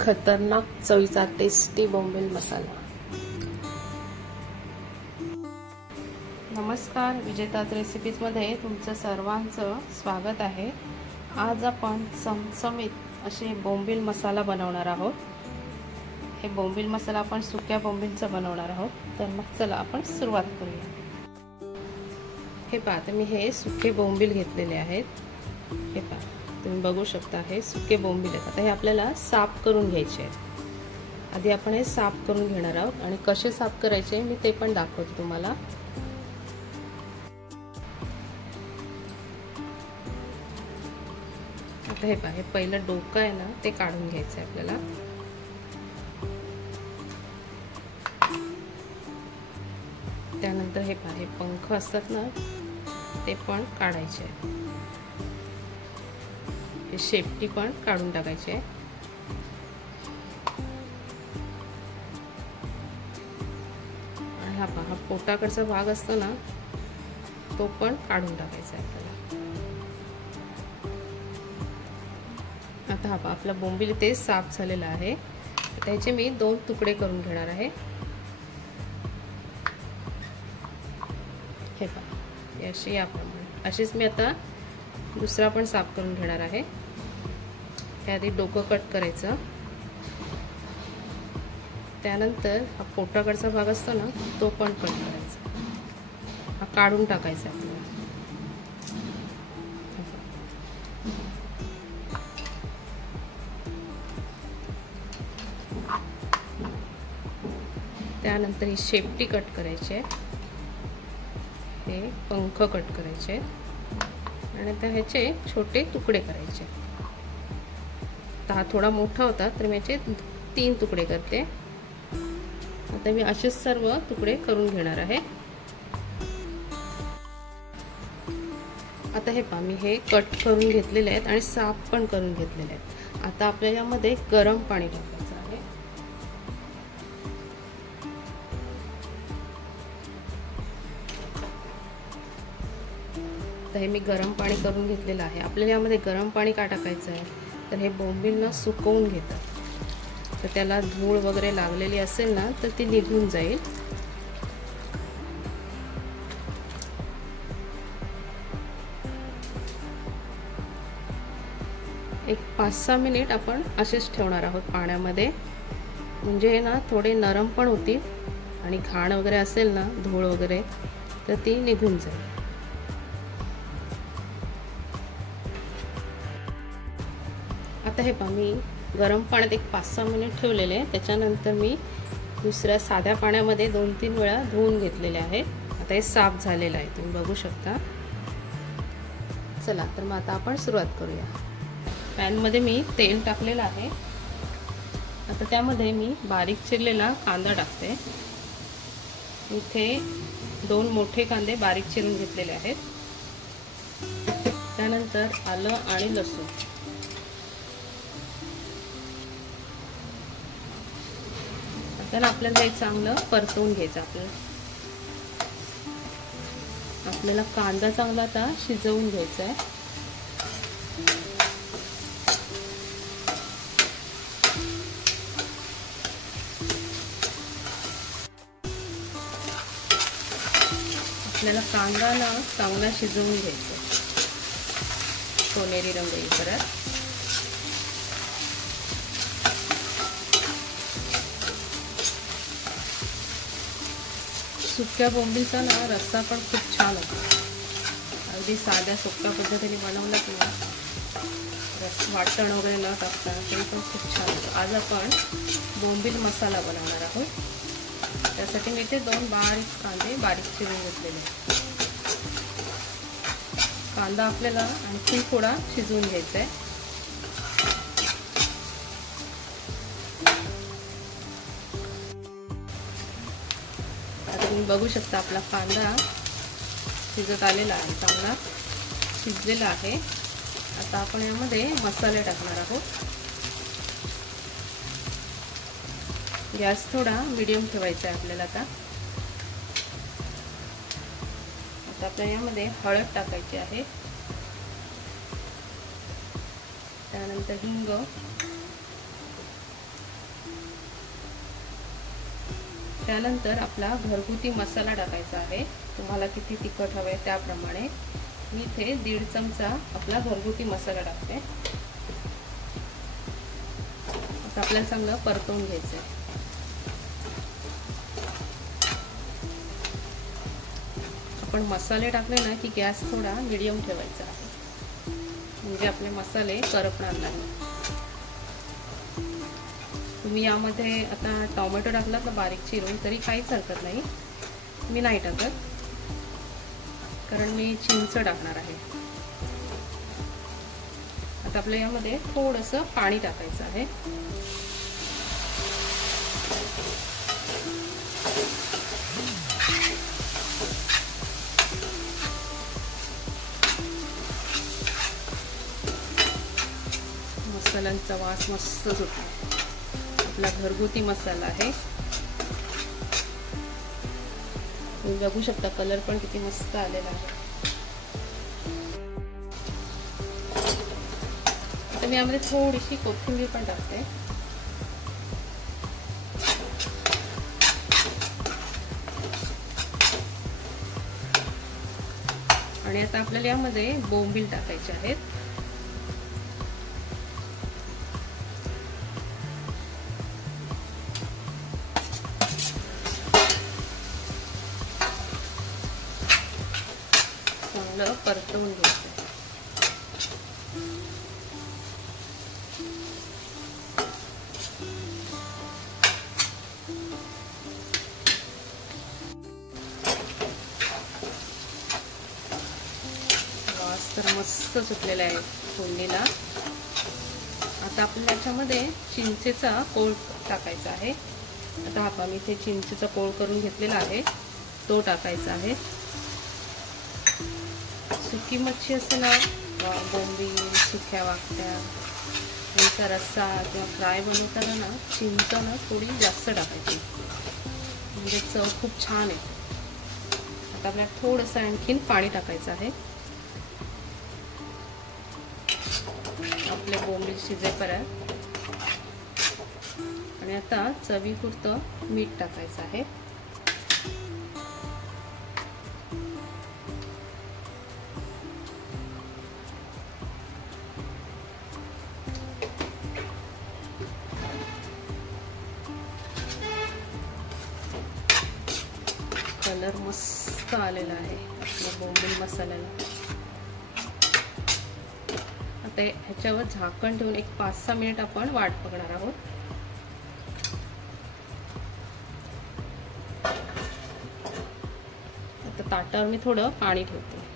खतरनाक चवीचा टेस्टी बोंबील मसाला। नमस्कार, विजेताज रेसिपीज मध्ये तुमचं सर्वांचं स्वागत आहे। आज आपण चमचमीत असे बोंबील मसाला बनवणार आहोत। हे बोंबील मसाला आपण सुक्या बोंबीलचा बनवणार आहोत। तर मग चला आपण सुरुवात करूया। हे पहा, मी हे सुके बोंबील घेतलेले आहेत। हे पहा, तुम्ही बघू शकता हे सुके बोंबील आहेत। आता हे आपल्याला साफ करून घ्यायचे आहेत। आधी आपण हे साफ करून घेणार आहोत आणि कसे साफ करायचे मी ते पण दाखवते तुम्हाला। आता हे पहा, हे पहिलं डोकं आहे ना ते काढून घ्यायचं आहे आपल्याला। त्यानंतर हे पहा, हे पंख असतात ना ते पण काढायचे आहे। हे शेपटी पण काढून टाकायची आहे। आणि हा पहा, पोटाकडचा भाग असतो ना तो पण काढून टाकायचा आहे आपल्याला। आता हा पहा, आपला बोंबील इथे साफ झालेला आहे। त्याचे मी 2 तुकडे करून घेणार आहे। हे पहा, अशी याप्रमाणे अशीच मी आता दुसरा पण साफ करून घेणार आहे। त्याआधी डोकं कट करायचं। त्यानंतर हा पोटाकडचा भाग असतो ना तो पण कट करायचा, हा काढून टाकायचा आपल्याला। त्यानंतर ही शेपटी कट करायची आहे, हे पंख कट करायचे आणि आता ह्याचे छोटे तुकडे करायचे। हा थोडा मोठा होता तर मी याचे 3 तुकडे करते। आता मी असेच सर्व तुकडे करून घेणार आहे। आता हे पहा, मी हे कट करून घेतलेले आहेत आणि साफ पण करून घेतलेले आहेत। आता आपल्याला यामध्ये गरम पाणी टाकायचं आहे। तर हे मी गरम पाणी करून घेतलेलं आहे। आपल्याला यामध्ये गरम पाणी का टाकायचं आहे तर हे बोंबीलना सुकवून घेतात। तर त्याला धूळ वगैरे लागलेली असेल ना तर ती निघून जाईल। एक 5-6 मिनिट आपण असेच ठेवणार आहोत पाण्यामध्ये, म्हणजे हे ना थोडे नरम पण होतील आणि घाण वगैरे असेल ना धूळ वगैरे तर ती निघून जाईल। आता हे पहा, मी गरम पाण्यात एक 5-6 मिनिट ठेवलेले। त्याच्यानंतर मी दुसऱ्या साध्या पाण्यामध्ये 2-3 वेळा धुवून घेतलेले आहे। आता हे साफ झालेलं आहे, तुम्ही बघू शकता। चला तर मग आता आपण सुरुवात करूया। पॅनमध्ये मी तेल टाकलेलं आहे। आता त्यामध्ये मी बारीक चिरलेला कांदा टाकते। इथे 2 मोठे कांदे बारीक चिरून घेतलेले आहेत। त्यानंतर आलं आणि लसूण। तर आपल्याला हे चांगलं परतवून घ्यायचं। आपल्याला कांदा चांगला आता शिजवून घ्यायचा आहे। आपल्याला कांदा ना चांगला शिजवून घ्यायचा, सोनेरी रंग येईपर्यंत। सुक्या बोंबीलचा ना रस्सा पण खूप छान होतो। अगदी साध्या सोप्या पद्धतीने बनवलं किंवा वाटण वगैरे न टाकता तरी पण खूप छान होतं। आज आपण बोंबील मसाला बनवणार आहोत। त्यासाठी मी इथे 2 बारीक कांदे बारीक चिरून घेतलेले। कांदा आपल्याला आणखी थोडा शिजवून घ्यायचा आहे। तुम्ही बघू शकता आपला कांदा शिजत आलेला आहे, चांगला शिजलेला आहे। आता आपण यामध्ये मसाले टाकणार आहोत। गॅस थोडा मीडियम ठेवायचा आहे आपल्याला। आता आपल्याला यामध्ये हळद टाकायची आहे। त्यानंतर हिंग, त्यानंतर आपला घरगुती मसाला टाकायचा आहे. तुम्हाला किती तिखट हवे त्याप्रमाणे. मी इथे 1.5 चमचा आपला घरगुती मसाला टाकते. आता आपल्याला चांगलं परतवून घ्यायचं आहे. आपण मसाले टाकले ना की गॅस थोडा मीडियम ठेवायचा आहे, म्हणजे आपले मसाले करपणार नाही. तुम्ही यामध्ये आता टोमॅटो टाकलात ना बारीक चिरून तरी काहीच हरकत नाही. मी नाही टाकत कारण मी चिंच टाकणार आहे. आता आपल्या यामध्ये थोडंसं पाणी टाकायचं आहे. मसाल्यांचा वास मस्त सुटतो. आपला घरगुती मसाला आहे. तुम्ही बघू शकता कलर पण किती मस्त आलेला आहे. आता मी यामध्ये थोडीशी कोथिंबीर पण टाकते. आणि आता आपल्याला यामध्ये बोंबील टाकायचे आहेत. चांगलं परतवून घ्यायचं. वास तर मस्त सुटलेला आहे फोडणीला. आता आपल्याला याच्यामध्ये चिंचेचा कोळ टाकायचा आहे. आता हा मी इथे चिंचेचा कोळ करून घेतलेला आहे तो टाकायचा आहे. सुकी मच्छी असते ना, बोंबील, सुक्या वाकट्या, यांचा रस्सा किंवा फ्राय बनवताना ना चिंच ना थोडी जास्त टाकायची, म्हणजे चव खूप छान आहे. आता आपल्याला थोडंसं आणखीन पाणी टाकायचं आहे. आपले बोंबील शिजेपर्यंत. आणि आता चवीपुरतं मीठ टाकायचं आहे. कलर मस्त आलेला आहे आपल्या बोंबील मसाल्याला. आता ह्याच्यावर झाकण ठेवून एक 5-6 मिनिट आपण वाट बघणार आहोत. आता ताटावर मी थोडं पाणी ठेवते.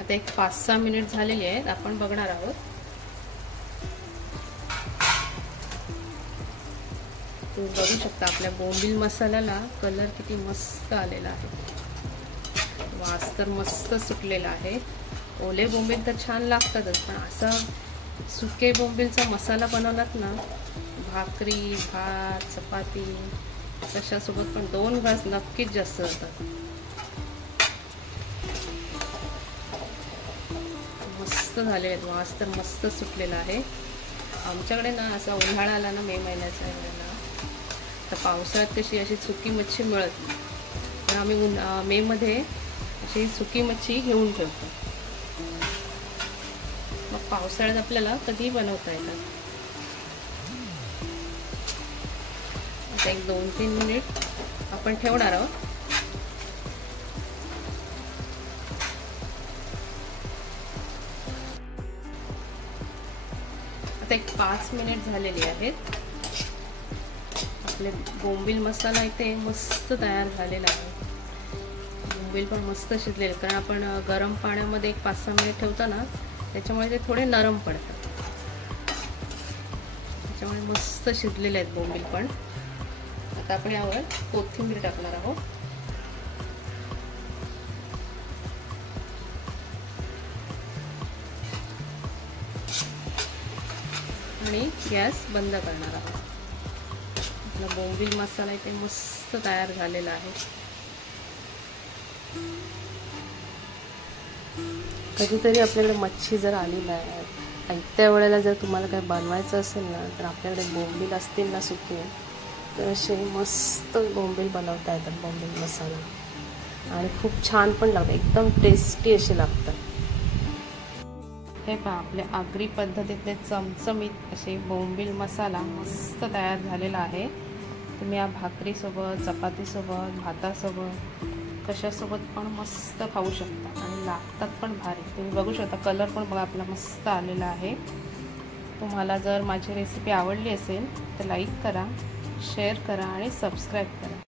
आता एक 5-6 मिनिट झालेले आहेत. आपण बघणार आहोत. तुम्ही बघू शकता आपल्या बोंबील मसाल्याला कलर किती मस्त आलेला आहे. वास तर मस्त सुटलेला आहे. ओले बोंबील तर छान लागतातच, पण असा सुके बोंबीलचा मसाला बनवलात ना, भाकरी, भात, चपाती कशासोबत पण 2 घास नक्कीच जास्त होतात. मस्त झाले आहेत. वास तर मस्त सुटलेला आहे. आमच्याकडे ना असा उन्हाळा आला ना मे महिन्याचा वेळेला, तर पावसाळ्यात कशी अशी सुकी मच्छी मिळत नाही, तर आम्ही मे मध्ये अशी सुकी मच्छी घेऊन ठेवतो. मग पावसाळ्यात आपल्याला कधीही बनवता येतात. आता एक 2-3 मिनिट आपण ठेवणार आहोत. आता एक 5 मिनिट झालेली आहेत. आपले बोंबील मसाला इथे मस्त तयार झालेला आहे. बोंबील पण मस्त शिजलेले, कारण आपण गरम पाण्यामध्ये एक 5-6 मिनिट ठेवतो ना, त्याच्यामुळे ते थोडे नरम पडतात. त्याच्यामुळे मस्त शिजलेले आहेत बोंबील पण. आता आपण यावर कोथिंबीर टाकणार आहोत. आणि गॅस बंद करणार आहोत. आपला बोंबील मसाला इथे मस्त तयार झालेला आहे. कधीतरी आपल्याकडे मच्छी जर आली नाही, त्या वेळेला जर तुम्हाला काय बनवायचं असेल ना, तर आपल्याकडे बोंबील असतील ना सुके, तर असे मस्त बोंबील बनवता येतात, बोंबील मसाला, आणि खूप छान पण लागतं, एकदम टेस्टी असे लागतात. हे पहा, आपल्या आगरी पद्धतीतले चमचमीत असे बोंबील मसाला मस्त तयार झालेला आहे. तुम्ही या भाकरीसोबत, चपातीसोबत, भातासोबत, कशासोबत पण मस्त खाऊ शकता आणि लागतात पण भारी. तुम्ही बघू शकता, कलर पण बघा आपला मस्त आलेला आहे. तुम्हाला जर माझी रेसिपी आवडली असेल तर लाईक करा, शेअर करा आणि सबस्क्राईब करा.